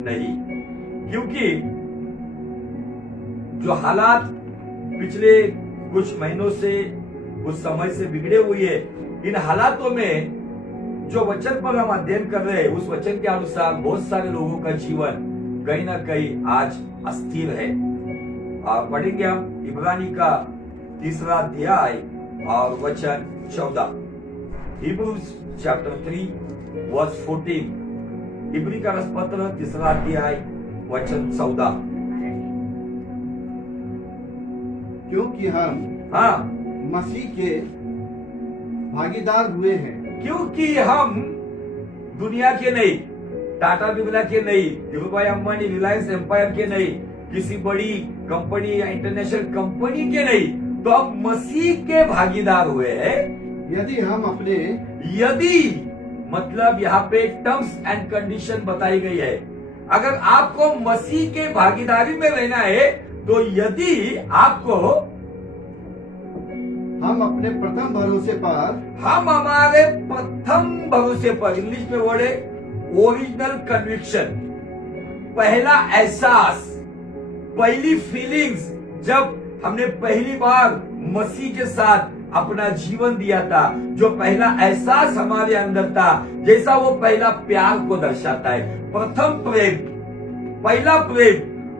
नहीं, क्योंकि जो हालात पिछले कुछ महीनों से कुछ समय से बिगड़े हुए है, इन हालातों में जो वचन पर हम अध्ययन कर रहे हैं उस वचन के अनुसार बहुत सारे लोगों का जीवन कहीं ना कहीं आज अस्थिर है। पढ़ेंगे हम इब्रानी का 3 अध्याय और वचन 14। Hebrews chapter 3 verse 14। इब्री का रसपत्र 3 अध्याय वचन 14। क्योंकि हम मसीह के भागीदार हुए हैं। क्योंकि हम दुनिया के नहीं, टाटा बिरला के नहीं, धीरूभाई अंबानी रिलायंस एम्पायर के नहीं, किसी बड़ी कंपनी या इंटरनेशनल कंपनी के नहीं, तो हम मसीह के भागीदार हुए हैं। यदि मतलब यहाँ पे टर्म्स एंड कंडीशन बताई गई है। अगर आपको मसीह के भागीदारी में रहना है तो यदि आपको हम अपने प्रथम भरोसे पर हम हमारे प्रथम भरोसे पर, इंग्लिश में वर्ड है ओरिजिनल कन्विक्शन, पहला एहसास, पहली फीलिंग्स, जब हमने पहली बार मसीह के साथ अपना जीवन दिया था, जो पहला एहसास हमारे अंदर था, जैसा वो पहला प्यार को दर्शाता है, प्रथम प्रेम, पहला प्रेम,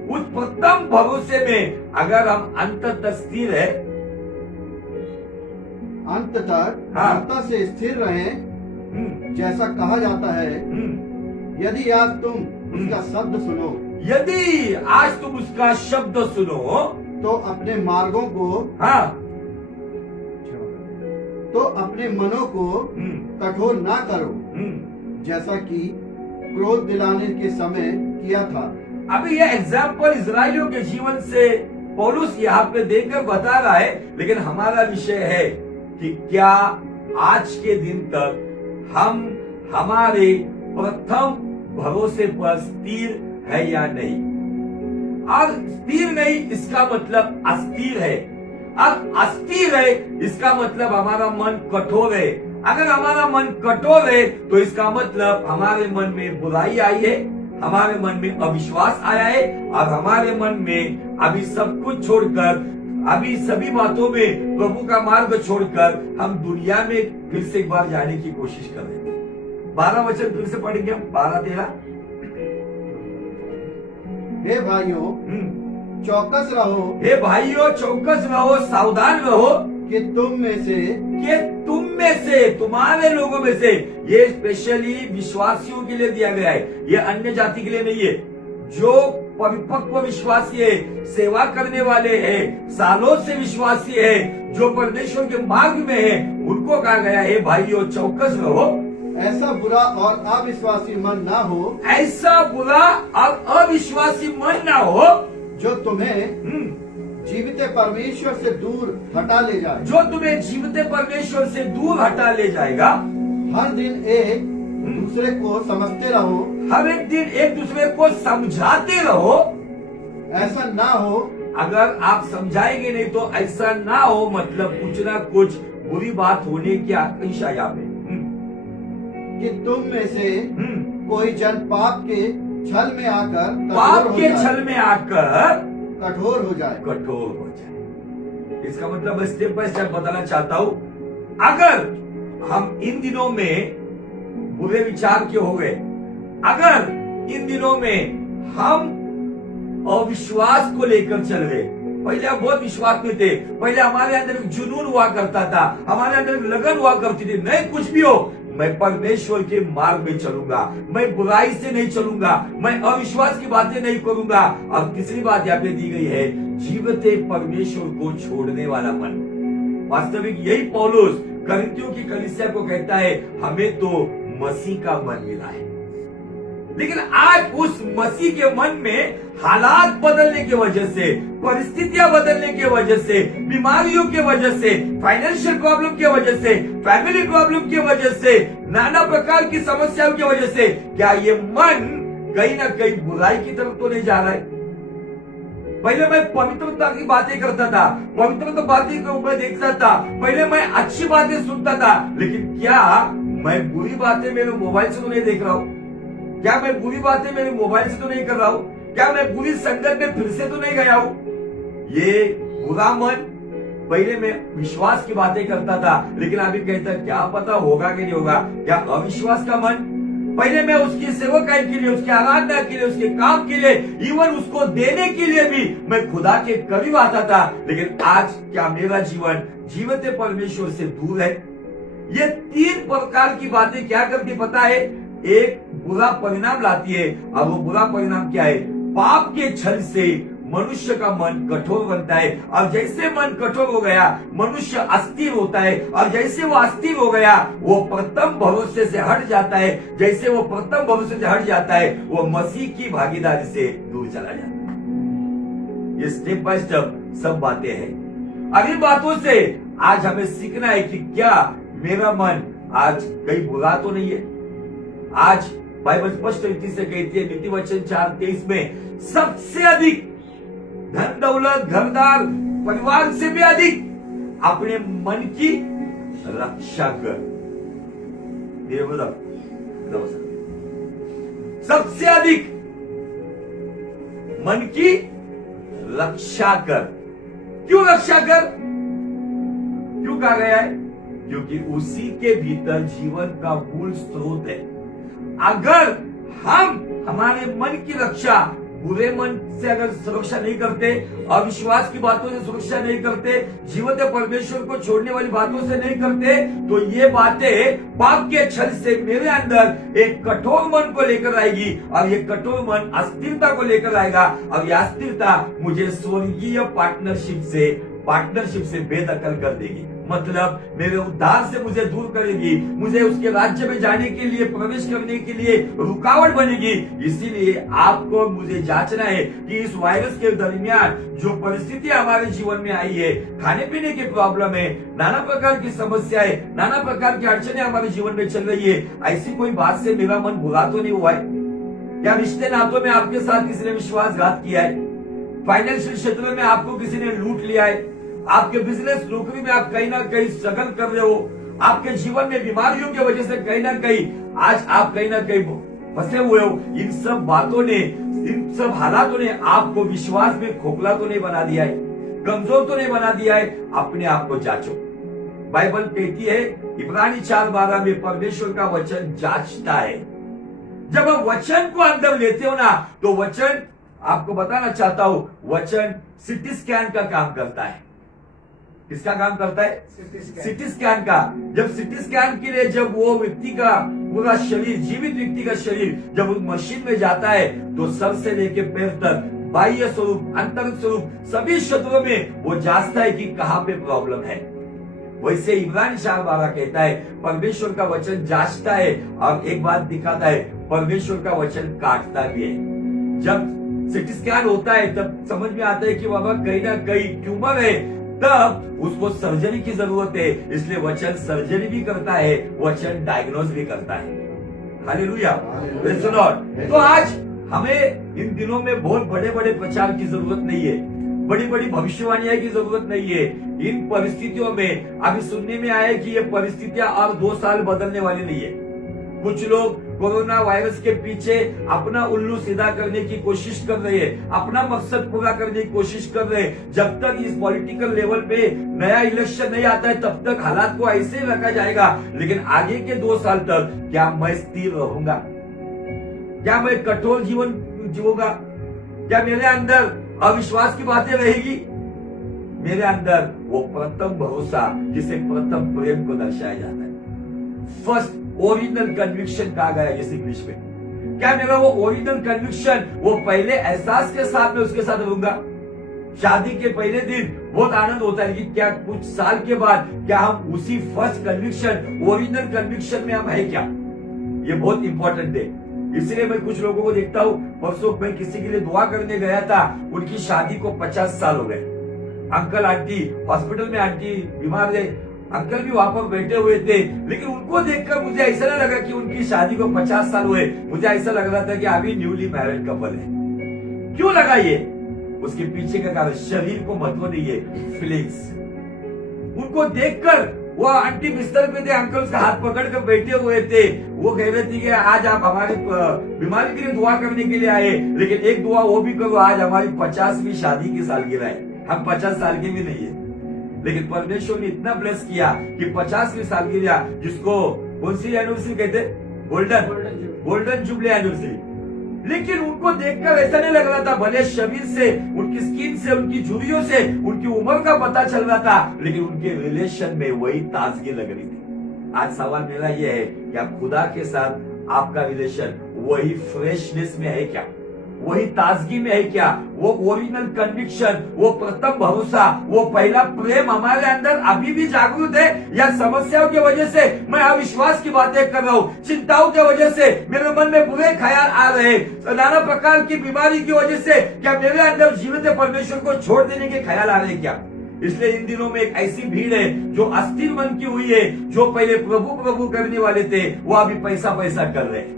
उस प्रथम भरोसे में अगर हम अंत तक स्थिर है, अंत तक अंत से स्थिर रहें, जैसा कहा जाता है, यदि आज तुम उसका शब्द सुनो, यदि आज तुम उसका शब्द सुनो, तो अपने मार्गों को तो अपने मनों को कठोर ना करो, जैसा कि क्रोध दिलाने के समय किया था। अभी यह एग्जाम्पल इजराइलियों के जीवन से पौलुस यहाँ पे देकर बता रहा है, लेकिन हमारा विषय है कि क्या आज के दिन तक हम हमारे प्रथम भरोसे पर स्थिर है या नहीं। और स्थिर नहीं इसका मतलब अस्थिर है, अब अस्थिर है इसका मतलब हमारा मन कठोर है। अगर हमारा मन कठोर है तो इसका मतलब हमारे मन में बुराई आई है, हमारे मन में अविश्वास आया है, और हमारे मन में अभी सब कुछ छोड़कर, अभी सभी बातों में प्रभु का मार्ग छोड़कर हम दुनिया में फिर से एक बार जाने की कोशिश कर रहे हैं। 12 वचन फिर से पढ़ेंगे हम, 12-13। हे भाइयों चौकस रहो, हे भाइयों चौकस रहो, सावधान रहो कि तुम में से तुम्हारे लोगों में से, ये स्पेशली विश्वासियों के लिए दिया गया है, ये अन्य जाति के लिए नहीं है। जो परिपक्व विश्वासी है, सेवा करने वाले हैं, सालों से विश्वासी है, जो परमेश्वर के मार्ग में है, उनको कहा गया है भाइयों चौकस रहो, ऐसा बुरा और अविश्वासी मन ना हो, ऐसा बुरा और अविश्वासी मन ना हो जो तुम्हें जीवित परमेश्वर से दूर हटा ले जाए, जो तुम्हें जीवित परमेश्वर से दूर हटा ले जाएगा। हर दिन एक दूसरे को समझते रहो, हर एक दिन एक दूसरे को समझाते रहो। ऐसा ना हो, अगर आप समझाएंगे नहीं तो ऐसा ना हो मतलब कुछ ना कुछ बुरी बात होने की आशंका यहाँ पे, कि तुम में से कोई जन पाप के छल में आकर कठोर हो जाए। इसका मतलब मैं स्टेप बाय स्टेप बताना चाहता हूँ। अगर हम इन दिनों में बुरे विचार के हो गए, अगर इन दिनों में हम अविश्वास को लेकर चल गए, पहले हम बहुत विश्वास में थे, पहले हमारे अंदर एक जुनून हुआ करता था, हमारे अंदर एक लगन हुआ करती थी, नहीं कुछ भी हो मैं परमेश्वर के मार्ग में चलूंगा, मैं बुराई से नहीं चलूंगा, मैं अविश्वास की बातें नहीं करूंगा। और तीसरी बात यहाँ पे दी गई है, जीवित परमेश्वर को छोड़ने वाला मन। वास्तविक यही पौलुस करिन्थियों की कलीसिया को कहता है, हमें तो मसीह का मन मिला है। लेकिन आज उस मसीह के मन में हालात बदलने की वजह से, परिस्थितियां बदलने की वजह से, बीमारियों की वजह से, फाइनेंशियल प्रॉब्लम की वजह से, फैमिली प्रॉब्लम की वजह से, नाना प्रकार की समस्याओं की वजह से, क्या ये मन कहीं ना कहीं बुराई की तरफ तो नहीं जा रहा है। पहले मैं पवित्रता की बातें करता था, पवित्रता बातें के ऊपर देखता था, पहले मैं अच्छी बातें सुनता था, लेकिन क्या मैं बुरी बातें मेरे मोबाइल से तो नहीं देख रहा हूँ। क्या मैं बुरी बातें मेरे मोबाइल से तो नहीं कर रहा हूं? क्या मैं बुरी संगत में फिर से तो नहीं गया हूं? ये बुरा मन, पहले मैं विश्वास की बातें करता था, लेकिन अभी कहता क्या पता होगा कि नहीं होगा। क्या अविश्वास का मन, पहले मैं उसकी सेवकाई के लिए, उसकी आराधना के लिए, उसके काम के लिए, इवन उसको देने के लिए भी मैं खुदा के करीब आता था, लेकिन आज क्या मेरा जीवन जीवंत परमेश्वर से दूर है? ये 3 प्रकार की बातें क्या करती पता है? एक बुरा परिणाम लाती है, और वो बुरा परिणाम क्या है? पाप के छल से मनुष्य का मन कठोर बनता है, और जैसे मन कठोर हो गया मनुष्य अस्थिर होता है, और जैसे वो अस्थिर हो गया वो प्रथम भरोसे से हट जाता है। जैसे वो प्रथम भरोसे से हट जाता है वो मसीह की भागीदारी से दूर चला जाता है। ये स्टेप बाय स्टेप सब बातें हैं। और इन बातों से आज हमें सीखना है कि क्या मेरा मन आज कहीं बुरा तो नहीं है? आज बाइबल स्पष्ट रीति से कहती है, नीति वचन 4:23 में, सबसे अधिक धन दौलत घरदार परिवार से भी अधिक अपने मन की रक्षा कर। सबसे अधिक मन की रक्षा कर। क्यों रक्षा कर? क्यों कहा गया है? क्योंकि उसी के भीतर जीवन का मूल स्रोत है। अगर हम हमारे मन की रक्षा बुरे मन से अगर सुरक्षा नहीं करते, अविश्वास की बातों से सुरक्षा नहीं करते, जीवंत परमेश्वर को छोड़ने वाली बातों से नहीं करते, तो ये बातें पाप के छल से मेरे अंदर एक कठोर मन को लेकर आएगी, और ये कठोर मन अस्थिरता को लेकर आएगा, और ये अस्थिरता मुझे स्वर्गीय पार्टनरशिप से बेदखल कर देगी। मतलब मेरे उद्धार से मुझे दूर करेगी, मुझे उसके राज्य में जाने के लिए, प्रवेश करने के लिए रुकावट बनेगी। इसीलिए आपको मुझे जांचना है कि इस वायरस के दरमियान जो परिस्थितियां हमारे जीवन में आई है, खाने पीने की प्रॉब्लम है, नाना प्रकार की समस्याएं, नाना प्रकार की अड़चने हमारे जीवन में चल रही है, ऐसी कोई बात से मेरा मन बुरा तो नहीं हुआ है? क्या रिश्ते नातों में आपके साथ किसी ने विश्वासघात किया है? फाइनेंशियल क्षेत्र में आपको किसी ने लूट लिया है? आपके बिजनेस नौकरी में आप कहीं ना कहीं स्ट्रगल कर रहे हो? आपके जीवन में बीमारियों की वजह से कहीं ना कहीं आज आप कहीं ना कहीं फंसे हुए हो? इन सब बातों ने, इन सब हालातों ने आपको विश्वास में खोखला तो नहीं बना दिया है? कमजोर तो नहीं बना दिया है? अपने आप को जांचो। बाइबल कहती है इब्रानी 4:12 में, परमेश्वर का वचन जांचता है। जब आप वचन को अंदर लेते हो ना, तो वचन, आपको बताना चाहता हूं, वचन सिटी स्कैन का काम करता है। किसका काम करता है? सिटी स्कैन का। जब सिटी स्कैन के लिए जब वो व्यक्ति का पूरा शरीर, जीवित व्यक्ति का शरीर जब उस मशीन में जाता है, तो सर से लेके पैर तक, बाह्य स्वरूप, अंतर स्वरूप, सभी क्षेत्रों में वो जांचता है कि कहां पे प्रॉब्लम है। वैसे इब्रानी 4:12 कहता है परमेश्वर का वचन जांचता है, और एक बात दिखाता है, परमेश्वर का वचन काटता भी है। जब सिटी स्कैन होता है तब समझ में आता है कि बाबा कहीं ना कहीं ट्यूमर है, तब उसको सर्जरी की जरूरत है। इसलिए वचन सर्जरी भी करता है, वचन डायग्नोज भी करता है। Hallelujah, praise the Lord. तो आज हमें इन दिनों में बहुत बड़े बड़े प्रचार की जरूरत नहीं है, बड़ी बड़ी भविष्यवाणियां की जरूरत नहीं है। इन परिस्थितियों में अभी सुनने में आया कि ये परिस्थितियां और 2 साल बदलने वाली नहीं है। कुछ लोग कोरोना वायरस के पीछे अपना उल्लू सीधा करने की कोशिश कर रहे हैं, अपना मकसद पूरा करने की कोशिश कर रहे हैं। जब तक इस पॉलिटिकल लेवल पे नया इलेक्शन नहीं आता है, तब तक हालात को ऐसे रखा जाएगा। लेकिन आगे के 2 साल तक क्या मैं स्थिर रहूंगा? क्या मैं कठोर जीवन जीऊंगा? क्या मेरे अंदर अविश्वास की बातें रहेगी? मेरे अंदर वो प्रथम भरोसा, जिसे प्रथम प्रेम को दर्शाया जाता है, फर्स्ट ओरिजिनल कन्विक्शन कहा गया है इस इंग्लिश में। क्या मेरा वो ओरिजिनल कन्विक्शन, वो पहले एहसास के साथ में उसके साथ रहूंगा? शादी के पहले दिन बहुत आनंद होता है, लेकिन क्या कुछ साल के बाद क्या हम उसी फर्स्ट कन्विक्शन, ओरिजिनल कन्विक्शन में हम है क्या? ये बहुत इंपॉर्टेंट है। इसलिए मैं कुछ लोगों को देखता हूं, परसों मैं किसी के लिए दुआ करने गया था, उनकी शादी को 50 साल हो गए। अंकल आंटी हॉस्पिटल में, आंटी बीमार है, अंकल भी वहां पर बैठे हुए थे, लेकिन उनको देखकर मुझे ऐसा नहीं लगा कि उनकी शादी को 50 साल हुए। मुझे ऐसा लग रहा था कि अभी न्यूली मैरिड कपल है। क्यों लगा ये? उसके पीछे का कारण शरीर को महत्व नहीं है, फीलिंग्स। उनको देखकर वो आंटी बिस्तर पे थे, अंकल उसका हाथ पकड़ कर बैठे हुए थे। वो कह रहे थे कि आज आप हमारी बीमारी के लिए दुआ करने के लिए आए, लेकिन एक दुआ वो भी करो, आज हमारी 50वीं शादी की सालगिरह है, हम 50 साल के भी नहीं है, लेकिन परमेश्वर ने इतना ब्लेस किया कि 50वीं सालगिरह, जिसको कौन सी एनिवर्सरी कहते, गोल्डन जुबली एनिवर्सरी, लेकिन उनको देखकर ऐसा नहीं लग रहा था, भले शरीर से, उनकी स्किन से, उनकी झुर्रियों से उनकी उम्र का पता चल रहा था, लेकिन उनके रिलेशन में वही ताजगी लग रही थी। आज सवाल मेरा यह है, क्या खुदा के साथ आपका रिलेशन वही फ्रेशनेस में है क्या, वही ताजगी में है क्या, वो ओरिजिनल कन्विक्शन, वो प्रथम भरोसा, वो पहला प्रेम हमारे अंदर अभी भी जागरूक है, या समस्याओं की वजह से मैं अविश्वास की बातें कर रहा हूँ, चिंताओं की वजह से मेरे मन में बुरे ख्याल आ रहे, नाना प्रकार की बीमारी की वजह से क्या मेरे अंदर जीवित परमेश्वर को छोड़ देने के ख्याल आ रहे क्या। इसलिए इन दिनों में एक ऐसी भीड़ है जो अस्थिर मन की हुई है, जो पहले प्रभु प्रभु करने वाले थे वो अभी पैसा पैसा कर रहे हैं,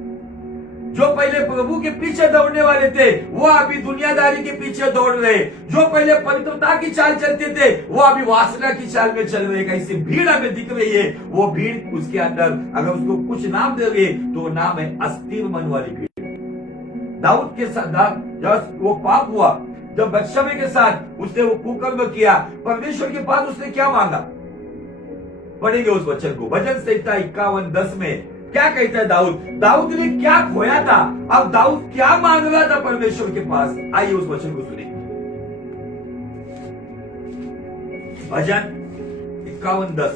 जो पहले प्रभु के पीछे दौड़ने वाले थे वो अभी दुनियादारी के पीछे दौड़ रहे, जो पहले पवित्रता की चाल चलते थे वो अभी वासना की चाल में चल रहे। ऐसी भीड़ हमें दिख रही है, वो भीड़ उसके अंदर अगर उसको कुछ नाम देंगे तो नाम है अस्थिर मन वाली भीड़। दाऊद के साथ जब वो पाप हुआ, जब बत्शबे के साथ उसने वो कुकर्म किया, परमेश्वर के पास उसने क्या मांगा, पढ़ेंगे उस वचन को, भजन संहिता 51:10 में क्या कहता है दाऊद ने क्या खोया था, अब दाऊद क्या मांग रहा था परमेश्वर के पास। आइए उस वचन को सुनिए, भजन 51:10,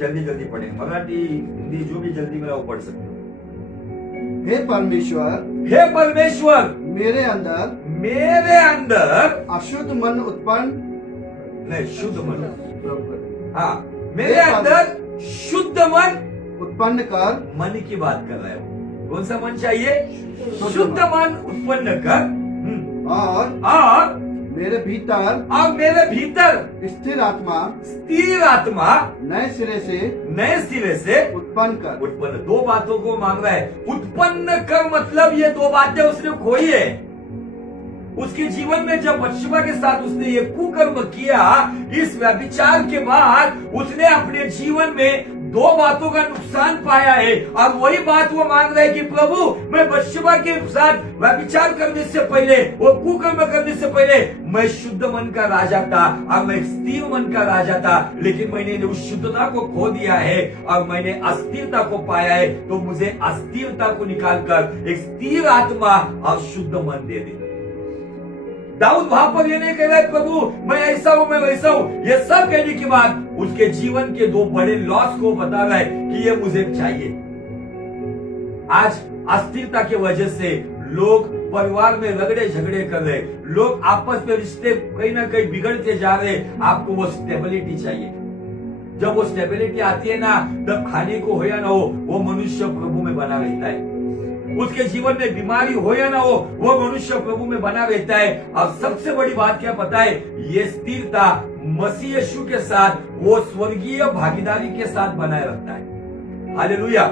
जल्दी जल्दी पढ़ेंगे, मराठी हिंदी जो भी जल्दी मेरा वो पढ़ सकते हो। हे परमेश्वर, मेरे अंदर अशुद्ध मन उत्पन्न, नहीं शुद्ध मन, हाँ मेरे अंदर शुद्ध मन उत्पन्न कर। मन की बात कर रहे हो, कौन सा मन चाहिए, शुद्ध मन उत्पन्न कर, और मेरे भीतर स्थिर आत्मा नए सिरे से उत्पन्न। दो बातों को मांग रहा है, उत्पन्न कर मतलब ये दो बातें उसने खोई है उसके जीवन में। जब बत्शबा के साथ उसने ये कुकर्म किया, इस व्यभिचार के बाद उसने अपने जीवन में दो बातों का नुकसान पाया है, और वही बात वो मांग रहा है कि प्रभु मैं बत्शबा के साथ व्यभिचार करने से पहले, वो कुकर्म करने से पहले मैं शुद्ध मन का राजा था और मैं स्थिर मन का राजा था, लेकिन मैंने उस शुद्धता को खो दिया है और मैंने अस्थिरता को पाया है, तो मुझे अस्थिरता को निकालकर एक स्थिर आत्मा और शुद्ध मन दे दे। दाऊद वहां पर ये नहीं कह रहा है प्रभु मैं ऐसा हूं, मैं वैसा हूं, ये सब कहने के बाद उसके जीवन के दो बड़े लॉस को बता रहा है कि ये मुझे चाहिए। आज अस्थिरता की वजह से लोग परिवार में रगड़े झगड़े कर रहे, लोग आपस में रिश्ते कहीं ना कहीं बिगड़ते जा रहे। आपको वो स्टेबिलिटी चाहिए, जब वो स्टेबिलिटी आती है ना, तब खाने को हो या ना हो वो मनुष्य प्रभु में बना रहता है। उसके जीवन में बीमारी हो या ना हो वो मनुष्य प्रभु में बना रहता है। और सबसे बड़ी बात क्या पता है, ये स्थिरता मसीह यीशु के साथ वो स्वर्गीय भागीदारी के साथ बनाए रखता है। हालेलुया।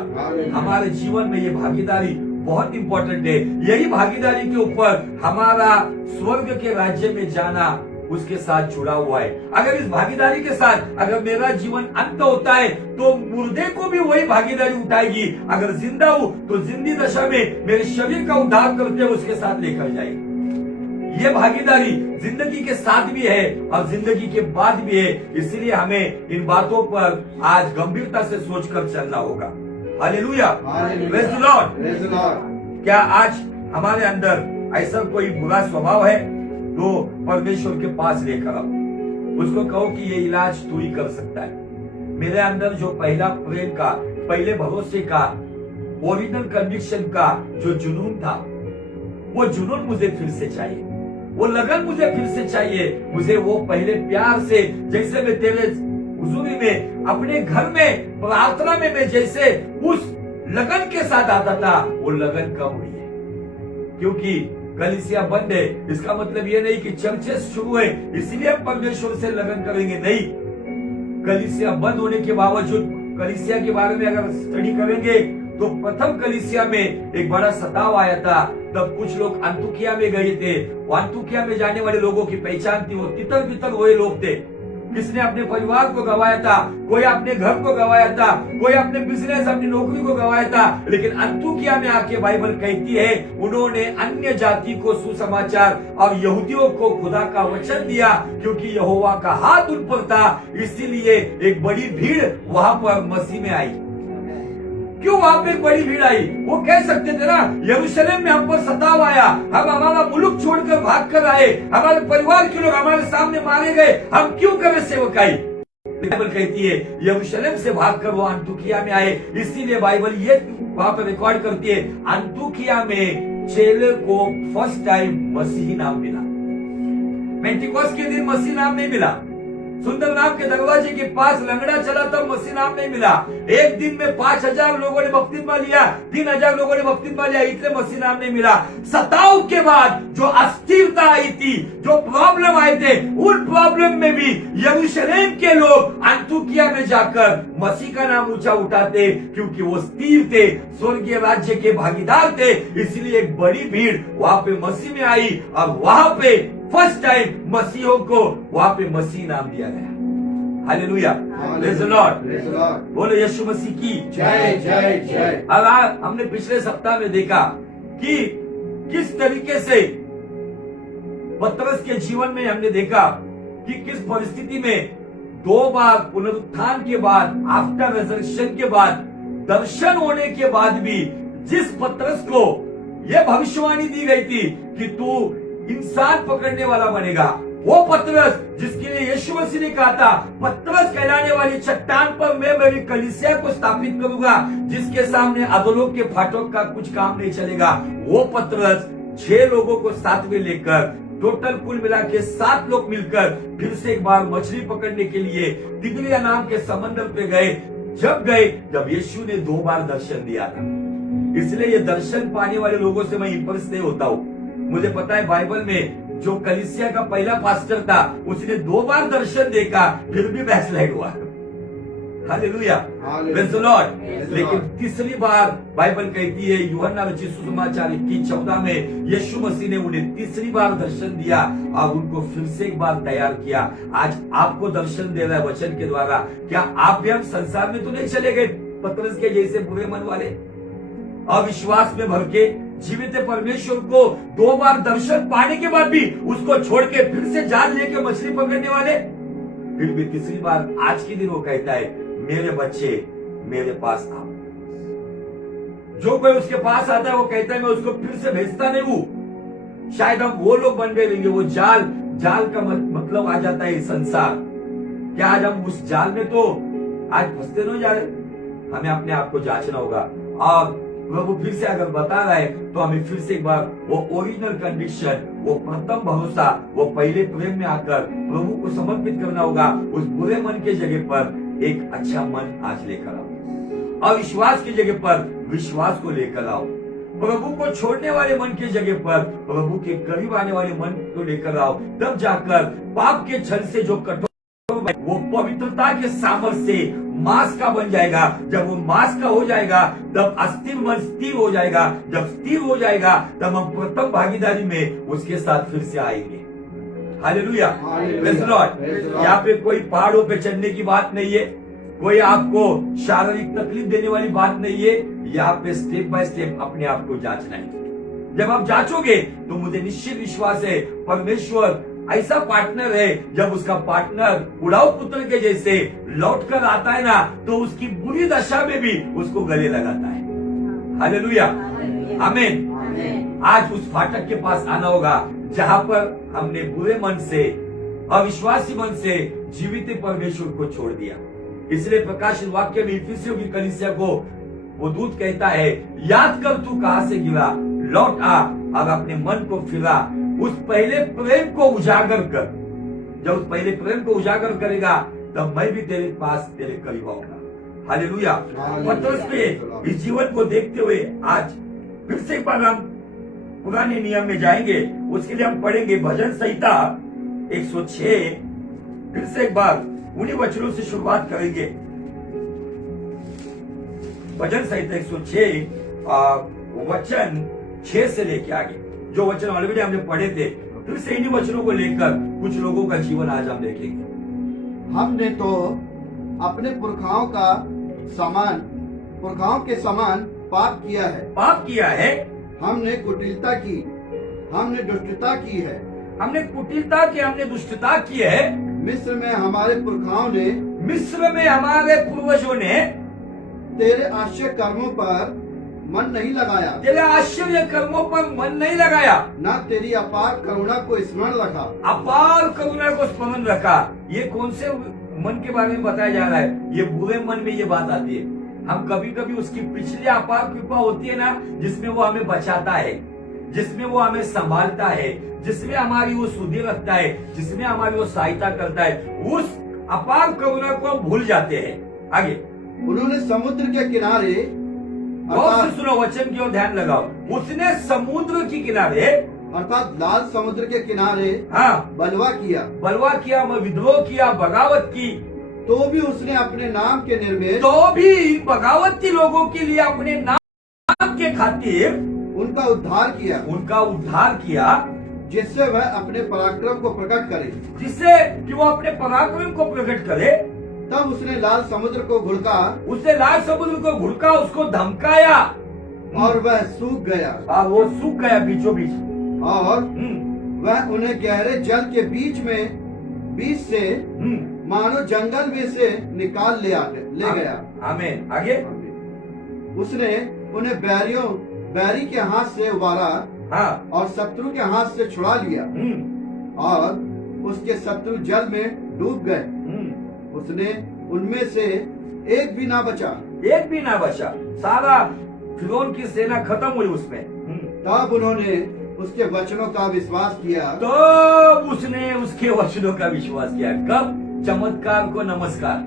हमारे जीवन में ये भागीदारी बहुत इंपॉर्टेंट है। यही भागीदारी के ऊपर हमारा स्वर्ग के राज्य में जाना उसके साथ जुड़ा हुआ है। अगर इस भागीदारी के साथ अगर मेरा जीवन अंत होता है तो मुर्दे को भी वही भागीदारी उठाएगी। अगर जिंदा हूं तो जिंदी दशा में मेरे शरीर का उद्धार करते हुए उसके साथ लेकर जाएगी। ये भागीदारी जिंदगी के साथ भी है और जिंदगी के बाद भी है। इसलिए हमें इन बातों पर आज गंभीरता से सोचकर चलना होगा। Hallelujah, praise the Lord. क्या आज हमारे अंदर ऐसा कोई बुरा स्वभाव है तो परमेश्वर के पास लेकर आओ, उसको कहो कि ये इलाज तू ही कर सकता है। मेरे अंदर जो पहला प्रेम का, पहले भरोसे का, ओरिजिनल कन्विक्शन का जो जुनून था, वो जुनून मुझे फिर से चाहिए, वो लगन मुझे फिर से चाहिए। मुझे वो पहले प्यार से, जैसे मैं तेरे हुजूरी में अपने घर में प्रार्थना में मैं जैसे उस लगन के साथ आता था, वो लगन कम हुई है क्योंकि कलीसिया बंद है। इसका मतलब ये नहीं कि चर्चेस शुरू है इसलिए हम परमेश्वर से लगन करेंगे, नहीं। कलीसिया बंद होने के बावजूद कलीसिया के बारे में अगर स्टडी करेंगे तो प्रथम कलीसिया में एक बड़ा सताव आया था। तब कुछ लोग अंतुकिया में गए थे। वो अंतुकिया में जाने वाले लोगों की पहचान थी, वो तितर बितर हुए लोग थे। किसने अपने परिवार को गंवाया था, कोई अपने घर को गंवाया था, कोई अपने बिजनेस, अपनी नौकरी को गंवाया था, लेकिन अंतुकिया में आके बाइबल कहती है उन्होंने अन्य जाति को सुसमाचार और यहूदियों को खुदा का वचन दिया, क्योंकि यहोवा का हाथ उन पर था, इसीलिए एक बड़ी भीड़ वहां पर मसीह में आई। क्यों वहां पे एक बड़ी भीड़ आई? वो कह सकते थे ना, यरूशलेम में हम पर सताव आया, हम हमारा मुल्क छोड़कर भाग कर आए, हमारे परिवार के लोग हमारे सामने मारे गए, हम क्यों करें सेवकाई? बाइबल कहती है यरूशलेम से भागकर वो अंतुकिया में आए, इसीलिए बाइबल ये वहां पर रिकॉर्ड करती है अंतुकिया में चेले को फर्स्ट टाइम मसीही नाम मिला। पेंटिकोस्ट के दिन मसीह नाम नहीं मिला। सुंदर नाम के दरवाजे के पास लंगड़ा चला तो मसीह नाम नहीं मिला। एक दिन में 5000 लोगों ने बपतिस्मा लिया, 3000 लोगों ने बपतिस्मा लिया, इसलिए मसीह नाम नहीं मिला। सताव के बाद जो अस्थिरता आई थी, जो प्रॉब्लम आए थे, उन प्रॉब्लम में भी यरूशलेम के लोग अंतुकिया में जाकर मसीह का नाम ऊंचा उठाते, क्योंकि वो स्थिर थे, स्वर्गीय राज्य के भागीदार थे। इसलिए एक बड़ी भीड़ वहां पे मसीह में आई और वहां पे फर्स्ट टाइम मसीहों को वहां पे मसीह नाम दिया गया। हालेलुया, प्रेज़ द लॉर्ड, बोलो यीशु मसीह की जय जय जय। अब हमने पिछले सप्ताह में देखा कि किस तरीके से पतरस के जीवन में हमने देखा कि किस परिस्थिति में 2 बार पुनरुत्थान के बाद, आफ्टर रेजरेक्शन के बाद, दर्शन होने के बाद भी जिस पतरस को यह भविष्यवाणी दी गई थी कि तू इंसान पकड़ने वाला बनेगा, वो पतरस जिसके लिए यीशु मसीह ने कहा था पतरस कहलाने वाली चट्टान पर मैं मेरी कलीसिया को स्थापित करूंगा, जिसके सामने अधोलोक के फाटक का कुछ काम नहीं चलेगा, वो पतरस 6 लोगों को साथ में लेकर टोटल कुल मिला के 7 लोग मिलकर फिर से एक बार मछली पकड़ने के लिए तिबरिया नाम के समंदर पे गए। जब यीशु ने 2 बार दर्शन दिया था। इसलिए ये दर्शन पाने वाले लोगों से मैं इंप्रेस नहीं होता हूं। मुझे पता है बाइबल में जो कलीसिया का पहला पास्टर था उसने 2 बार दर्शन देखा, फिर भी बैकस्लाइड हुआ। Hallelujah, praise the Lord. लेकिन तीसरी बार बाइबल कहती है यूहन्ना रचित सुसमाचार 21:14 में यीशु मसीह ने उन्हें तीसरी बार दर्शन दिया और उनको फिर से एक बार तैयार किया। आज आपको दर्शन दे रहा है वचन के द्वारा। क्या आप भी हम संसार में तो नहीं चले गए पतरस के जैसे बुरे मन वाले, अविश्वास में भर के जीवित परमेश्वर को 2 बार दर्शन पाने के बाद भी उसको छोड़ के फिर से जाल लेके मछली पकड़ने वाले? फिर भी तीसरी बार आज के दिन वो कहता है मेरे बच्चे मेरे पास आओ। जो कोई उसके पास आता है वो कहता है मैं उसको फिर से भेजता नहीं हूं। शायद हम वो लोग बन गए रहेंगे, वो जाल का मतलब आ जाता है संसार। क्या आज हम उस जाल में तो आज फंसते नहीं जा रहे? हमें अपने आप को जांचना होगा और प्रभु फिर से अगर बता रहा है तो हमें फिर से एक बार वो ओरिजिनल कंडीशन, वो प्रथम भरोसा, वो पहले प्रेम में आकर प्रभु को समर्पित करना होगा। उस बुरे मन के जगह पर एक अच्छा मन आज लेकर आओ, अविश्वास की जगह पर विश्वास को लेकर आओ, प्रभु को छोड़ने वाले मन की जगह पर प्रभु के करीब आने वाले मन को लेकर आओ। तब जाकर पाप के छल से जो कठोर वो पवित्रता के सामर्थ्य से मांस का बन जाएगा। जब वो मांस का हो जाएगा तब अस्थिर मन स्थिर हो जाएगा। जब स्थिर हो जाएगा तब हम प्रथम भागीदारी में उसके साथ फिर से आएंगे। Hallelujah, praise the Lord. यहाँ पे कोई पहाड़ों पे चढ़ने की बात नहीं है, कोई आपको शारीरिक तकलीफ देने वाली बात नहीं है। यहाँ पे स्टेप बाय स्टेप अपने आप को जांचना है। जब आप जांचोगे तो मुझे निश्चित विश्वास है परमेश्वर ऐसा पार्टनर है, जब उसका पार्टनर उड़ाऊ पुत्र के जैसे लौट कर आता है ना तो उसकी बुरी दशा में भी उसको गले लगाता है। हालेलुया, आमीन। आज उस फाटक के पास आना होगा जहां पर हमने बुरे मन से, अविश्वासी मन से जीवित परमेश्वर को छोड़ दिया। इसलिए प्रकाशित वाक्य में इफिसियों की कलीसिया को वो दूत कहता है याद कर तू कहां से गिरा, लौट आ और अपने मन को फिरा, उस पहले प्रेम को उजागर कर। जब उस पहले प्रेम को उजागर करेगा तब मैं भी तेरे पास तेरे करीब आऊंगा। हालेलुया। पतरस के इस जीवन को देखते हुए आज फिर से एक बार हम पुराने नियम में जाएंगे। उसके लिए हम पढ़ेंगे भजन संहिता 106। फिर से एक बार उन्हीं वचनों से शुरुआत करेंगे। भजन संहिता 106 वचन 6 से लेके आगे, जो वचन ऑलरेडी हमने पढ़े थे, फिर से इन्हीं वचनों को लेकर कुछ लोगों का जीवन आज हम देखेंगे। हमने तो अपने पुरखाओं के समान पाप किया है। पाप किया है, हमने कुटिलता की, हमने दुष्टता की है। हमने कुटिलता की, हमने दुष्टता की है। मिस्र में हमारे पुरखाओं ने मिस्र में हमारे पूर्वजों ने तेरे आश्चर्य कर्मों पर मन नहीं लगाया, तेरे आश्चर्य कर्मों पर मन नहीं लगाया, न तेरी अपार करुणा को स्मरण रखा। अपार करुणा को स्मरण रखा। ये कौन से मन के बारे में बताया जा रहा है? ये बुरे मन में ये बात आती है। हम कभी कभी उसकी पिछली अपार कृपा होती है ना, जिसमें वो हमें बचाता है, जिसमें वो हमें संभालता है, जिसमें हमारी वो सुधि रखता है, जिसमें हमारी वो सहायता करता है, उस अपार करुणा को हम भूल जाते हैं। आगे उन्होंने समुद्र के किनारे गौर से अर्थात सुनो, वचन की ओर ध्यान लगाओ। उसने समुद्र के किनारे, अर्थात लाल समुद्र के किनारे हाँ, बलवा किया, बलवा किया, विद्रोह किया, बगावत की, तो भी उसने अपने नाम के निर्वेश तो भी इन बगावती लोगों के लिए अपने नाम के खातिर उनका उद्धार किया, उनका उद्धार किया, जिससे वह अपने पराक्रम को प्रकट करे। जिससे कि वो अपने पराक्रम को प्रकट करे। तब उसने लाल समुद्र को घुड़का उसने लाल समुद्र को घुड़का, उसको धमकाया और वह सूख गया, और वो सूख गया बीचों बीच। और वह उन्हें गहरे जल के बीच से मानो जंगल में से निकाल ले गया। आमीन। आगे उसने उन्हें बैरी के हाथ से उबारा हाँ, और शत्रु के हाथ से छुड़ा लिया, और उसके शत्रु जल में डूब गए। उसने उनमें से एक भी ना बचा। एक भी ना बचा, सारा फिरौन की सेना खत्म हुई उसमें। तब उन्होंने उसके वचनों का विश्वास किया, तो उसने उसके वचनों का विश्वास किया। कब? चमत्कार को नमस्कार।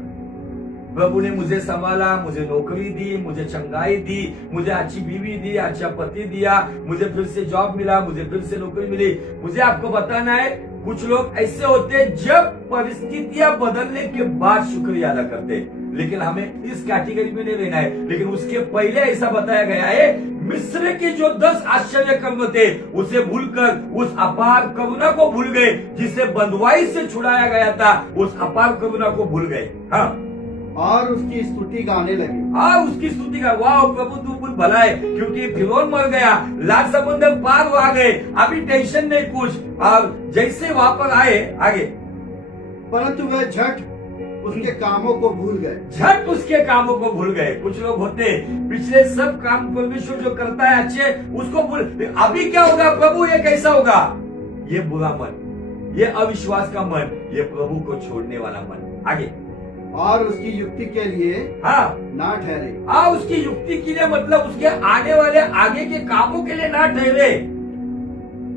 प्रभु ने मुझे संभाला, मुझे नौकरी दी, मुझे चंगाई दी, मुझे अच्छी बीवी दी, अच्छा पति दिया, मुझे फिर से जॉब मिला, मुझे फिर से नौकरी मिली। मुझे आपको बताना है, कुछ लोग ऐसे होते हैं जब परिस्थितियां बदलने के बाद शुक्रिया अदा करते हैं, लेकिन हमें इस कैटेगरी में नहीं रहना है। लेकिन उसके पहले ऐसा बताया गया है, मिस्र के जो 10 आश्चर्य कर्म थे उसे भूलकर उस अपार करुणा को भूल गए, जिसे बंधुआई से छुड़ाया गया था, उस अपार करुणा को भूल गए। हाँ, और उसकी स्तुति गाने लगे। हाँ, उसकी स्तुति का, वाह प्रभु तू बहुत भला है, क्योंकि फिरौन मर गया, लाल समुद्र पार हो आ गए, अभी टेंशन नहीं कुछ। और जैसे वापस आए आगे, परंतु वह झट उसके कामों को भूल गए। झट उसके कामों को भूल गए। कुछ लोग होते, पिछले सब काम परमेश्वर जो करता है अच्छे, उसको भूल, अभी क्या होगा प्रभु, ये कैसा होगा? ये बुरा मन, ये अविश्वास का मन, ये प्रभु को छोड़ने वाला मन। आगे, और उसकी युक्ति के लिए हाँ, ना ठहरे। हाँ, उसकी युक्ति के लिए मतलब उसके आने वाले आगे के कामों के लिए ना ठहरे।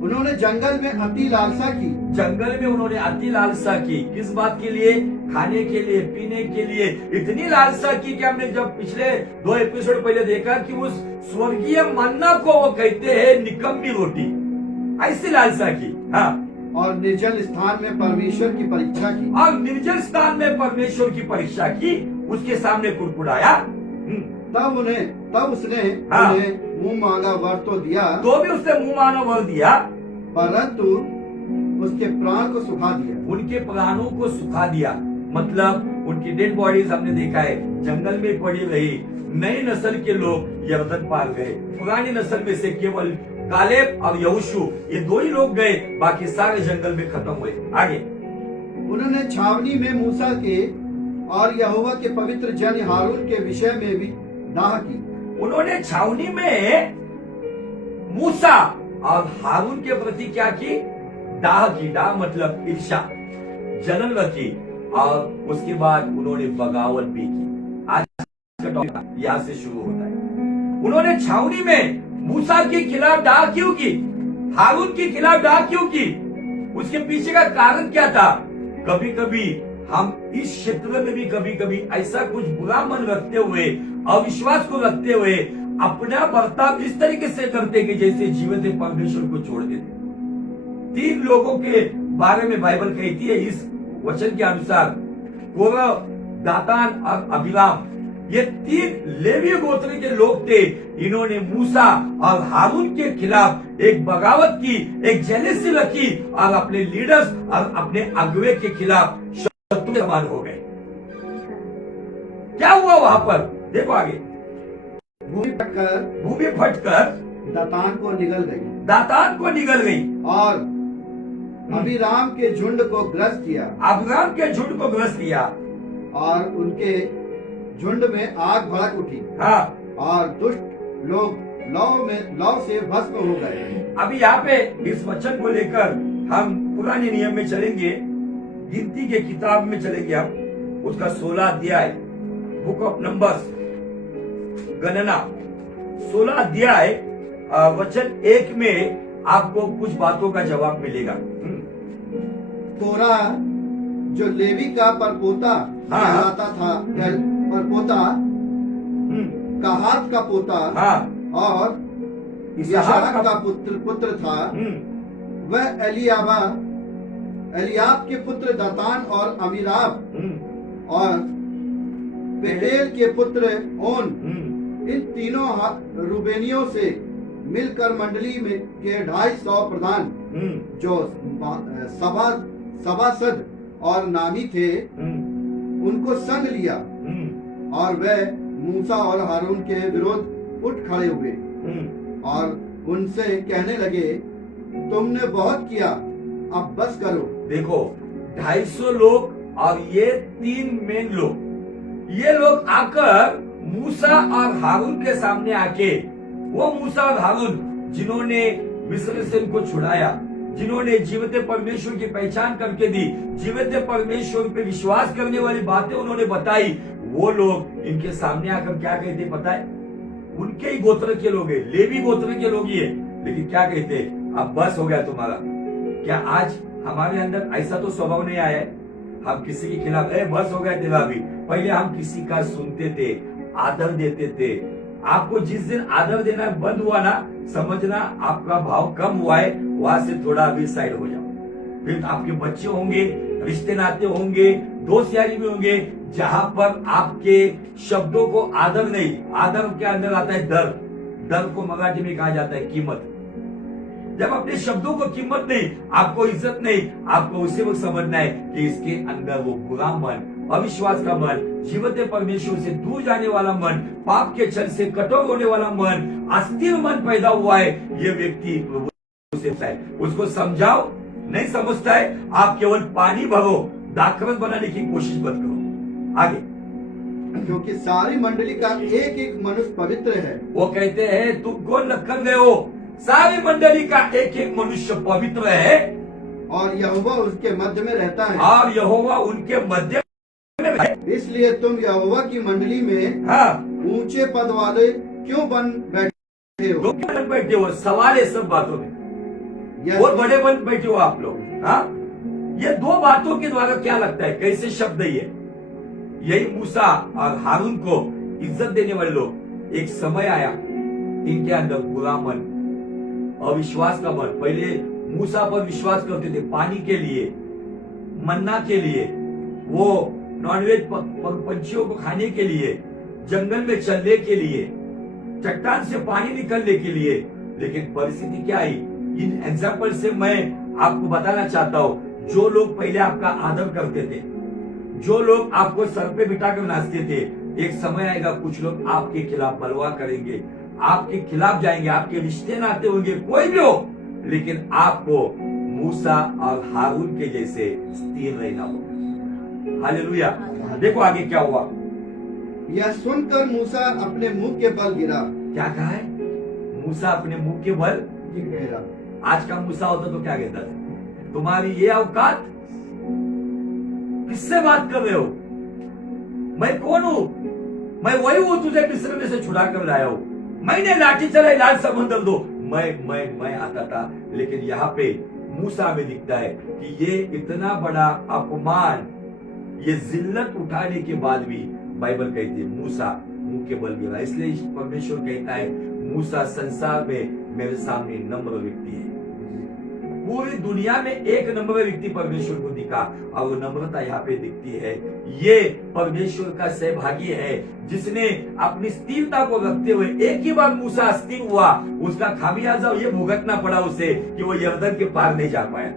उन्होंने जंगल में अति लालसा की। जंगल में उन्होंने अति लालसा की। किस बात के लिए? खाने के लिए, पीने के लिए। इतनी लालसा की कि हमने जब पिछले 2 एपिसोड पहले देखा कि उस स्वर्गीय मन्ना को वो कहते हैं निकम्मी रोटी, ऐसी लालसा की। हाँ, और निर्जल स्थान में परमेश्वर की परीक्षा की। और निर्जल स्थान में परमेश्वर की परीक्षा की, उसके सामने कुड़कुड़ाया। तब उसने हाँ, उन्हें मुंह मांगा वर तो दिया, तो भी उसने मुंह मांगा वर दिया, परंतु उसके प्राण को सुखा दिया। उनके प्राणों को सुखा दिया। मतलब उनकी डेड बॉडीज हमने देखा है जंगल में पड़ी रही। नई नस्ल के लोग यरदन पार गए। पुरानी नस्ल में से केवल कालेब और यहोशू, ये 2 ही लोग गए, बाकी सारे जंगल में खत्म हुए। आगे, उन्होंने छावनी में मूसा के और यहोवा के पवित्र जन हारून के विषय में भी दाह की। उन्होंने छावनी में मूसा और हारून के प्रति क्या की? दाह की। दाह मतलब ईर्षा, जलन रखी, और उसके बाद उन्होंने बगावत भी की। आज का टॉपिक यहां से शुरू होता है। उन्होंने छावनी में मूसा के खिलाफ दाह क्यों की? हारून के खिलाफ दाह क्यों की? उसके पीछे का कारण क्या था? कभी कभी हम इस क्षेत्र में भी कभी कभी ऐसा कुछ बुरा मन रखते हुए, अविश्वास को रखते हुए अपना बर्ताव इस तरीके से करते कि जैसे जीवित परमेश्वर को छोड़ देते। 3 लोगों के बारे में बाइबल कहती है इस वचन के अनुसार, कोरह, दातान और अबीराम, ये 3 लेवी गोत्र के लोग थे। इन्होंने मूसा और हारून के खिलाफ एक बगावत की, एक जेलसी रखी, और अपने लीडर्स और अपने अगुवे के खिलाफ शत्रु समान हो गए। क्या हुआ वहां पर? देखो आगे, भूमि फटकर दातान को निगल गई दातान को निगल गई और अबीराम के झुंड को ग्रस्त किया अब्राम के झुंड को ग्रस्त किया। और उनके झुंड में आग भड़क उठी हाँ, और दुष्ट लोग लौ से भस्म हो गए। अभी यहाँ पे इस वचन को लेकर हम पुराने नियम में चलेंगे, गिनती के किताब में चलेंगे हम, उसका 16 अध्याय, बुक ऑफ नंबर्स, गणना 16 अध्याय वचन 1 में आपको कुछ बातों का जवाब मिलेगा। कोरा जो लेवी का परपोता कहलाता था, परपोता कहात का पोता हाँ, और इसहाक का पुत्र था, वह एलियाब के पुत्र दातान और अमीराब और पेलेल के पुत्र ओन, इन तीनों रूबेनियों से मिलकर मंडली में के 250 प्रधान जो सभासद और नामी थे, उनको संग लिया और वे मूसा और हारून के विरोध उठ खड़े हुए और उनसे कहने लगे, तुमने बहुत किया, अब बस करो। देखो 250 लोग और ये 3 मेन लोग, ये लोग आकर मूसा और हारून के सामने आके, वो मूसा और हारून जिन्होंने मिस्र से उनको छुड़ाया, जिन्होंने जीवते परमेश्वर की पहचान करके दी, जीवते परमेश्वर पे विश्वास करने वाली बातें उन्होंने बताई, वो लोग इनके सामने आकर क्या कहते पता है? उनके ही गोत्र के लोग है, लेवी गोत्र के लोग ही है, लेकिन क्या कहते, अब बस हो गया तुम्हारा। क्या आज हमारे अंदर ऐसा तो स्वभाव नहीं आया है? हम किसी के खिलाफ बस हो गया तेरा भी। पहले हम किसी का सुनते थे, आदर देते थे। आपको जिस दिन आदर देना बंद हुआ ना, समझना आपका भाव कम हुआ है, वहां से थोड़ा अभी साइड हो जाओ। फिर आपके बच्चे होंगे, रिश्ते नाते होंगे, दोस्त यारी भी होंगे, जहां पर आपके शब्दों को आदर नहीं, आदर के अंदर आता है डर। डर को मराठी में कहा जाता है कीमत। जब अपने शब्दों को कीमत नहीं, आपको इज्जत नहीं, आपको उसी वक्त समझना है कि इसके अंदर वो बुरा मन, अविश्वास का मन, जीवते परमेश्वर से दूर जाने वाला मन, पाप के छल से कठोर होने वाला मन, अस्थिर मन पैदा हुआ है। ये व्यक्ति प्रभु से है, उसको समझाओ, नहीं समझता है, आप केवल पानी भरो, दाखरस बनाने की कोशिश मत करो। आगे, क्योंकि सारी मंडली का एक एक मनुष्य पवित्र है। वो कहते हैं तुम कौन लखन गए हो? सारी मंडली का एक एक मनुष्य पवित्र है और यहोवा उसके मध्य में रहता है। और यहोवा उनके मध्य में। इसलिए तुम यहोवा की मंडली में हाँ, ऊंचे पद वाले क्यों बन बैठे हो? क्यों बन बैठे हो? सवाल है सब बातों में, बहुत बड़े बन बैठे हो आप लोग। हाँ, ये 2 बातों के द्वारा क्या लगता है, कैसे शब्द ये? यही मूसा और हारून को इज्जत देने वाले लोग, एक समय आया इनके अंदर बुरा मन, अविश्वास का मन। पहले मूसा पर विश्वास करते थे पानी के लिए, मन्ना के लिए, वो नॉनवेज पंछियों को खाने के लिए, जंगल में चलने के लिए, चट्टान से पानी निकलने के लिए। लेकिन परिस्थिति क्या आई? इन एग्जाम्पल से मैं आपको बताना चाहता हूं, जो लोग पहले आपका आदर करते थे, जो लोग आपको सर पे बिठाकर नाचते थे, एक समय आएगा कुछ लोग आपके खिलाफ बलवा करेंगे, आपके खिलाफ जाएंगे, आपके रिश्ते नाते होंगे, कोई भी हो, लेकिन आपको मूसा और हारून के जैसे स्थिर रहना होगा। हालेलुया। देखो आगे क्या हुआ। यह सुनकर मूसा अपने मुंह के बल गिरा। क्या कहा है? मूसा अपने मुंह के बल गिरा। आज का मूसा होता तो क्या कहता था? तुम्हारी ये औकात, किससे बात कर रहे हो? मैं कौन हूं? मैं वही हूं तुझे मिस्र में से छुड़ा कर लाया हूं। मैंने लाठी चलाई, लाल समंदर दो, मैं आता था। लेकिन यहाँ पे मूसा में दिखता है कि ये इतना बड़ा अपमान, ये जिल्लत उठाने के बाद भी बाइबल कहती है मूसा मुंह के बल गिरा। इसलिए परमेश्वर कहता है मूसा संसार में मेरे सामने नम्र व्यक्ति है। पूरी दुनिया में एक नम्र व्यक्ति परमेश्वर को दिखा और वो नम्रता यहाँ पे दिखती है। ये परमेश्वर का सहभागी है जिसने अपनी स्थिरता को रखते हुए, एक ही बार मूसा अस्थिर हुआ, उसका खामियाजा ये भुगतना पड़ा उसे कि वो यर्दन के पार नहीं जा पाया।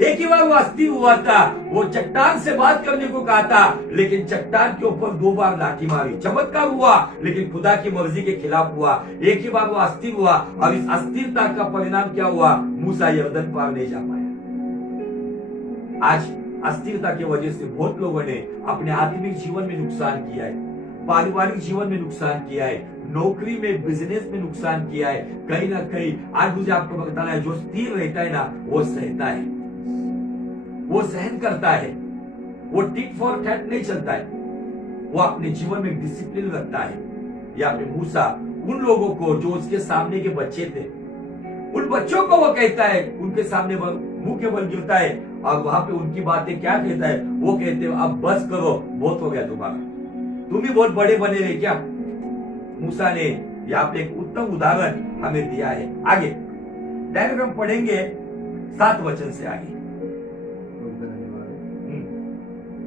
एक ही बार वो अस्थिर हुआ था, वो चट्टान से बात करने को कहा था, लेकिन चट्टान के ऊपर 2 बार लाठी मारी। चमत्कार हुआ, लेकिन खुदा की मर्जी के खिलाफ हुआ। एक ही बार वो अस्थिर हुआ, और इस अस्थिरता का परिणाम क्या हुआ? मूसा यरदन पार नहीं जा पाया। आज अस्थिरता की वजह से बहुत लोगों ने अपने आत्मिक जीवन में नुकसान किया है, पारिवारिक जीवन में नुकसान किया है, नौकरी में, बिजनेस में नुकसान किया है। कहीं ना कहीं आज मुझे आपको बताना है, जो स्थिर रहता है ना, वो सहता है, वो सहन करता है, वो टिक फॉर टैट नहीं चलता है, वो अपने जीवन में डिसिप्लिन रखता है। या फिर मूसा उन लोगों को जो उसके सामने के बच्चे थे, उन बच्चों को वो कहता है, उनके सामने मुंह के बल गिरता है, और वहां पे उनकी बातें क्या कहता है? वो कहते हैं अब बस करो, बहुत हो गया तुम्हारा, तुम भी बहुत बड़े बने रहे क्या? मूसा ने यहाँ पे एक उत्तम उदाहरण हमें दिया है। आगे डायरेक्ट हम पढ़ेंगे 7 वचन से आगे।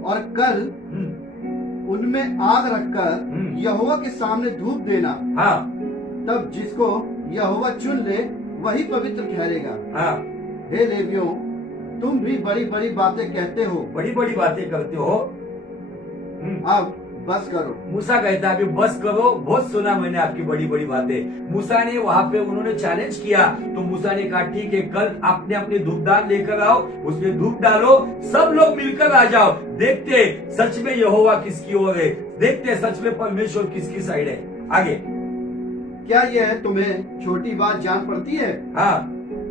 और कल उनमें आग रखकर यहोवा के सामने धूप देना। हाँ, तब जिसको यहोवा चुन ले वही पवित्र ठहरेगा। हाँ, हे लेवियों, तुम भी बड़ी बड़ी बातें कहते हो, बड़ी बड़ी बातें करते हो, अब बस करो। मूसा कहता है अभी बस करो, बहुत सुना मैंने आपकी बड़ी बड़ी बातें। मूसा ने वहां पे, उन्होंने चैलेंज किया, तो मूसा ने कहा ठीक है, कल अपने अपने धूपदान लेकर आओ, उसमें धूप डालो, सब लोग मिलकर आ जाओ, देखते सच में यहोवा किसकी ओर है, देखते सच में परमेश्वर किसकी साइड है। आगे, क्या यह तुम्हें छोटी बात जान पड़ती है? हाँ,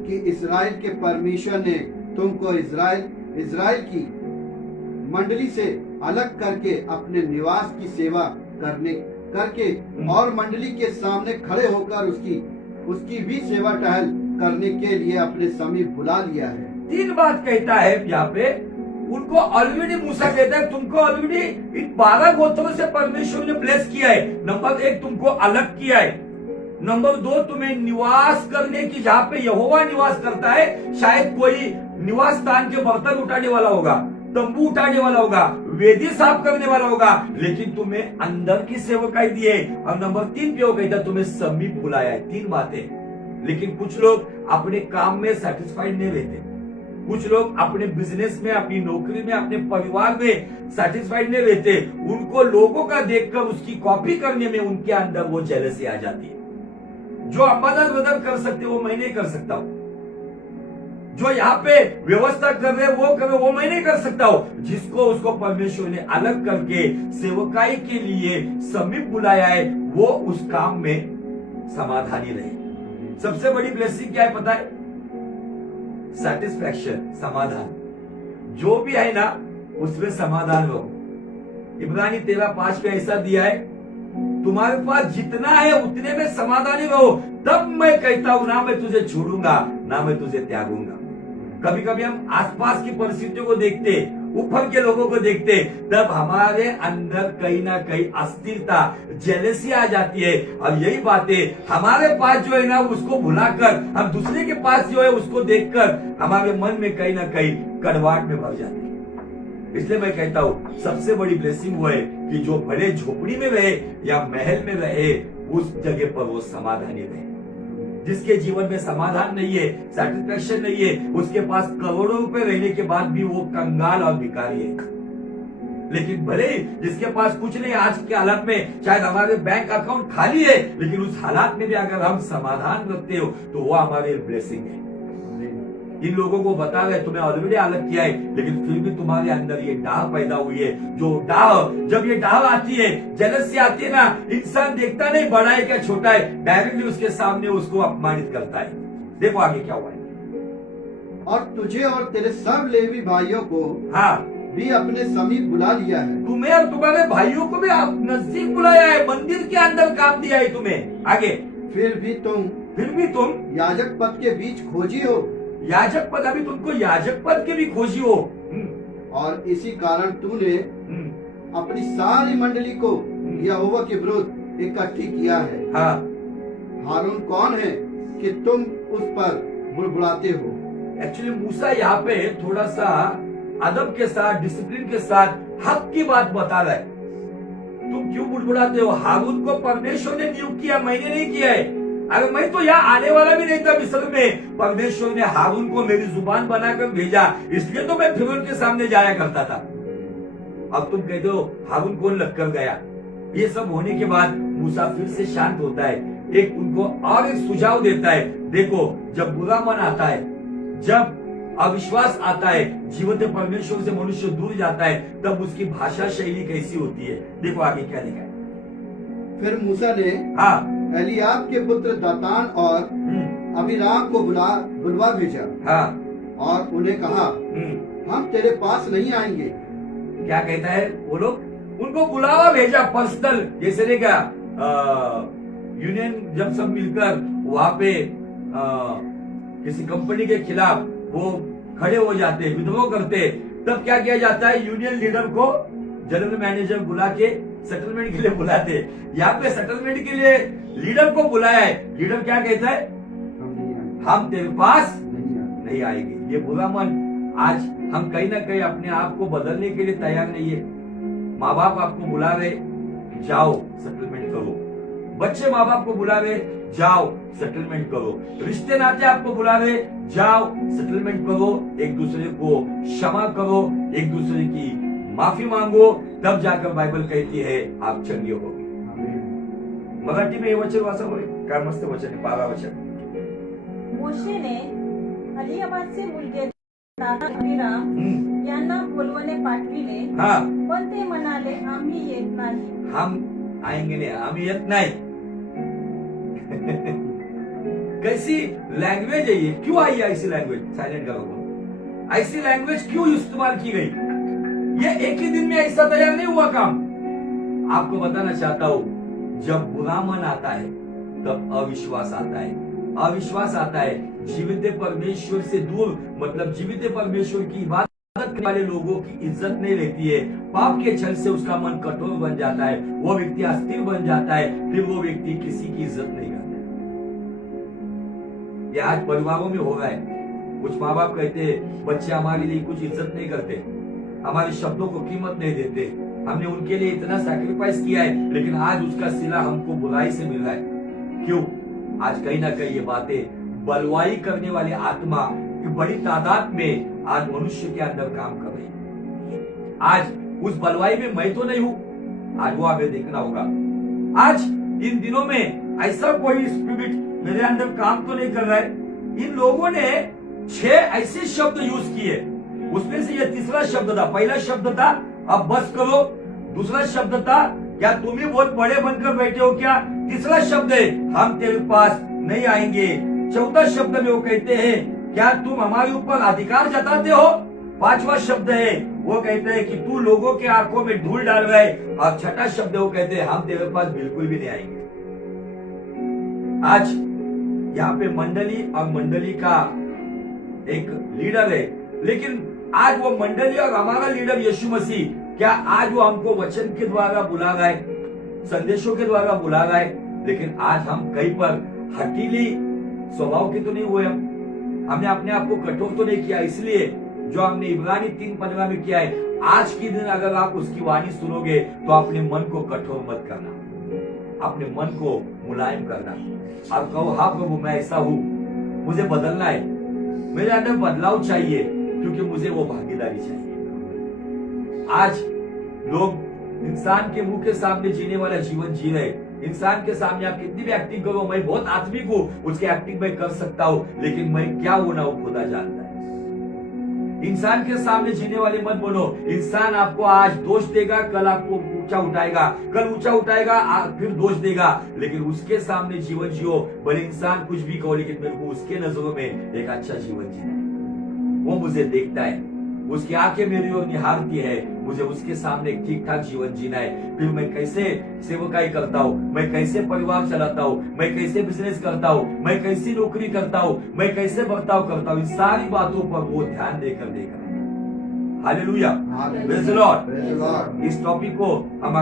कि इस्राएल के परमेश्वर ने तुमको इस्राएल की मंडली से अलग करके अपने निवास की सेवा करके और मंडली के सामने खड़े होकर उसकी भी सेवा टहल करने के लिए अपने समीप बुला लिया है। 3 बात कहता है यहाँ पे। उनको ऑलरेडी मूसा कहता है तुमको ऑलरेडी इन 12 गोत्रों से परमेश्वर ने ब्लेस किया है। नंबर 1, तुमको अलग किया है। नंबर 2, तुम्हें निवास करने की, जहाँ पे यहोवा निवास करता है, शायद कोई निवास स्थान के बर्तन उठाने वाला होगा, तंबू उठाने वाला होगा, वेदी साफ करने वाला होगा, लेकिन तुम्हें अंदर की सेवकाई दी है। और नंबर 3 पे वो कहता तुम्हें समीप बुलाया है। 3 बातें। लेकिन कुछ लोग अपने काम में सेटिस्फाइड नहीं रहते, कुछ लोग अपने बिजनेस में, अपनी नौकरी में, अपने परिवार में सेटिस्फाइड नहीं रहते। उनको लोगों का देखकर उसकी कॉपी करने में उनके अंदर वो जेलसी आ जाती है। जो आप बदल कर सकते वो मैं नहीं कर सकता हूं, जो यहाँ पे व्यवस्था कर रहे वो मैं नहीं कर सकता हूं। जिसको उसको परमेश्वर ने अलग करके सेवकाई के लिए समीप बुलाया है, वो उस काम में समाधानी रहे। सबसे बड़ी ब्लेसिंग क्या है पता है? सेटिस्फैक्शन, समाधान। जो भी है ना उसमें समाधान हो। इब्रानी 13:5 पे ऐसा दिया है, तुम्हारे पास जितना है उतने में समाधानी रहो, तब मैं कहता हूं ना मैं तुझे छोड़ूंगा ना मैं तुझे त्यागूंगा। कभी कभी हम आसपास की परिस्थितियों को देखते, ऊपर के लोगों को देखते, तब हमारे अंदर कहीं ना कहीं अस्थिरता, जेलसी आ जाती है। और यही बातें हमारे पास जो है ना उसको भुलाकर हम दूसरे के पास जो है उसको देखकर हमारे मन में कहीं ना कहीं कड़वाहट में भर जाती है। इसलिए मैं कहता हूँ सबसे बड़ी ब्लेसिंग वो है कि जो भले झोपड़ी में रहे या महल में रहे, उस जगह पर वो समाधानी रहे। जिसके जीवन में समाधान नहीं है, सेटिस्फैक्शन नहीं है, उसके पास करोड़ों रुपए रहने के बाद भी वो कंगाल और भिखारी है। लेकिन भले जिसके पास कुछ नहीं, आज के हालात में शायद हमारे बैंक अकाउंट खाली है, लेकिन उस हालात में भी अगर हम समाधान रखते हो तो वो हमारे ब्लेसिंग है। इन लोगों को बता रहे तुम्हें ऑलरेडी अलग किया है, लेकिन फिर भी तुम्हारे अंदर ये डाह पैदा हुई है। जो डाह, जब ये डाह आती है, जेलसी आती है ना, इंसान देखता नहीं बड़ा है क्या छोटा है, डायरेक्टली उसके सामने उसको अपमानित करता है। देखो आगे क्या हुआ है। और तुझे और तेरे सब लेवी भाइयों को हाँ, भी अपने समीप बुला लिया है। तुम्हें और तुम्हारे भाइयों को भी नजदीक बुलाया है, मंदिर के अंदर काम दिया है तुम्हें। आगे, फिर भी तुम याजक पद के बीच खोजी हो। याजक पद, अभी तुमको याजक पद के भी खोजी हो। और इसी कारण तूने अपनी सारी मंडली को यहोवा के विरुद्ध इकट्ठी किया है। हाँ, हारून कौन है कि तुम उस पर बुड़बुड़ाते हो? एक्चुअली मूसा यहाँ पे थोड़ा सा अदब के साथ, डिसिप्लिन के साथ हक की बात बता रहा है। तुम क्यों बुड़बुड़ाते हो? हारून को परमेश्वर ने नियुक्त किया, मैंने नहीं किया है। अरे मैं तो यहाँ आने वाला भी नहीं था मिस्र में, परमेश्वर ने हारून को मेरी जुबान बनाकर भेजा, इसलिए तो मैं फिरौन के सामने जाया करता था। अब तुम कहते हो हारून कौन लगकर गया। ये सब होने के बाद मूसा फिर से शांत होता है, एक उनको और एक सुझाव देता है। देखो, जब बुरा मन आता है, जब अविश्वास आता है, जीवंत परमेश्वर से मनुष्य दूर जाता है, तब उसकी भाषा शैली कैसी होती है। देखो आगे क्या लिखा है। फिर मूसा ने हाँ एलियाब के पुत्र दातान और अबीराम को बुलवा भेजा हाँ और उन्हें कहा, हम तेरे पास नहीं आएंगे। क्या कहता है वो लोग, उनको बुलावा भेजा पर्सनल, जैसे नहीं क्या यूनियन जब सब मिलकर वहां पे किसी कंपनी के खिलाफ वो खड़े हो जाते, विद्रोह करते, तब क्या किया जाता है, यूनियन लीडर को जनरल मैनेजर बुला के सेटलमेंट के लिए बुलाते। यहाँ पे सेटलमेंट के लिए लीडर को बुलाया है। लीडर क्या कहता है, हम तेरे पास नहीं आएंगे। ये बुरा मन आज हम कहीं ना कहीं अपने आप को बदलने के लिए तैयार नहीं है। माँ बाप आपको बुला रहे, जाओ सेटलमेंट करो। बच्चे माँ बाप को बुला रहे, जाओ सेटलमेंट करो। रिश्ते नाते आपको बुला रहे, जाओ सेटलमेंट करो। एक दूसरे को क्षमा करो, एक दूसरे की माफी मांगो, तब जाकर बाइबल कहती है आप चंगे होगे। मराठी में हे वचन वाचा होय, काय मस्त वचन आहे, 12 वचन। मोशेने अलियाबादचे मुलगे दातान अबीराम यांना बोलवणे पाठविले, हाँ, पण ते म्हणाले, आम्ही येत नाही। हम आएंगे नहीं, हम येत नहीं। कैसी लैंग्वेज है ये, क्यों आई है ऐसी लैंग्वेज। साइलेंट करो, ऐसी लैंग्वेज क्यों इस्तेमाल की गई। ये एक ही दिन में ऐसा तैयार नहीं हुआ काम। आपको बताना चाहता हूं, जब बुरा मन आता है तब अविश्वास आता है। अविश्वास आता है, जीवित परमेश्वर से दूर, मतलब जीवित परमेश्वर की इबादत करने वाले लोगों की इज्जत नहीं रहती है। पाप के छल से उसका मन कठोर बन जाता है, वो व्यक्ति अस्थिर बन जाता है, फिर वो व्यक्ति किसी की इज्जत नहीं करता। ये आज परिवारों में हो रहा है। कुछ माँ बाप कहते हैं बच्चे हमारे लिए कुछ इज्जत नहीं करते, हमारे शब्दों को कीमत नहीं देते, हमने उनके लिए इतना सैक्रिफाइस किया है, लेकिन आज उसका सिला हमको बुराई से मिल रहा है। क्यों? आज कहीं ना कहीं ये बातें बलवाई करने वाली आत्मा की बड़ी तादाद में आज मनुष्य के अंदर काम कर रही है। आज उस बलवाई में मैं तो नहीं हूं, आज वो हमें देखना होगा। आज इन दिनों में ऐसा कोई स्पिरिट मेरे अंदर काम तो नहीं कर रहा है। इन लोगों ने 6 ऐसे शब्द यूज किए, उसमें से ये तीसरा शब्द था। पहला शब्द था अब बस करो, दूसरा शब्द था क्या तुम्हें बहुत बड़े बनकर बैठे हो क्या, तीसरा शब्द है हम तेरे पास नहीं आएंगे, चौथा शब्द में वो कहते हैं क्या तुम हमारे ऊपर अधिकार जताते हो, पांचवा शब्द है वो कहते हैं कि तू लोगों के आंखों में धूल डाल रहा है, और छठा शब्द वो कहते हैं हम तेरे पास बिल्कुल भी नहीं आएंगे। आज यहाँ पे मंडली और मंडली का एक लीडर है, लेकिन आज वो मंडली और हमारा लीडर यीशु मसीह, क्या आज वो हमको वचन के द्वारा बुला रहा है, संदेशों के द्वारा बुला रहा है, लेकिन आज हम कहीं पर हठीली स्वभाव के तो नहीं हुए। हमने अपने आप को कठोर तो नहीं किया, इसलिए जो हमने इब्रानी 3:15 में किया है, आज के दिन अगर आप उसकी वाणी सुनोगे तो अपने मन को कठोर मत करना, अपने मन को मुलायम करना। आप कहो हाँ प्रभु मैं ऐसा हूं, मुझे बदलना है, मेरे अंदर बदलाव चाहिए, क्योंकि मुझे वो भागीदारी चाहिए। आज लोग इंसान के मुंह के सामने जीने वाला जीवन जी रहे। इंसान के सामने आप कितनी भी एक्टिंग करो, मैं बहुत आत्मिक हूं, उसकी एक्टिंग मैं कर सकता हूं, लेकिन मैं क्या हूं ना वो खुदा जानता है। इंसान के सामने जीने वाले मत बनो। इंसान आपको आज दोष देगा, कल आपको ऊंचा उठाएगा, कल ऊंचा उठाएगा फिर दोष देगा, लेकिन उसके सामने जीवन जियो। भले इंसान कुछ भी कहो, लेकिन मेरे को उसके नजरों में एक अच्छा जीवन जीना है। वो मुझे देखता है, उसकी आंखें मेरी ओर निहारती है, मुझे उसके सामने एक ठीक ठाक जीवन जीना है। फिर मैं कैसे सेवकाई करता हूँ, मैं कैसे परिवार चलाता हूँ, मैं कैसे बिजनेस करता हूँ, मैं कैसी नौकरी करता हूँ, मैं कैसे बर्ताव करता हूँ, इन सारी बातों पर वो ध्यान देकर देगा। Hallelujah, praise the Lord. इस टॉपिक को हम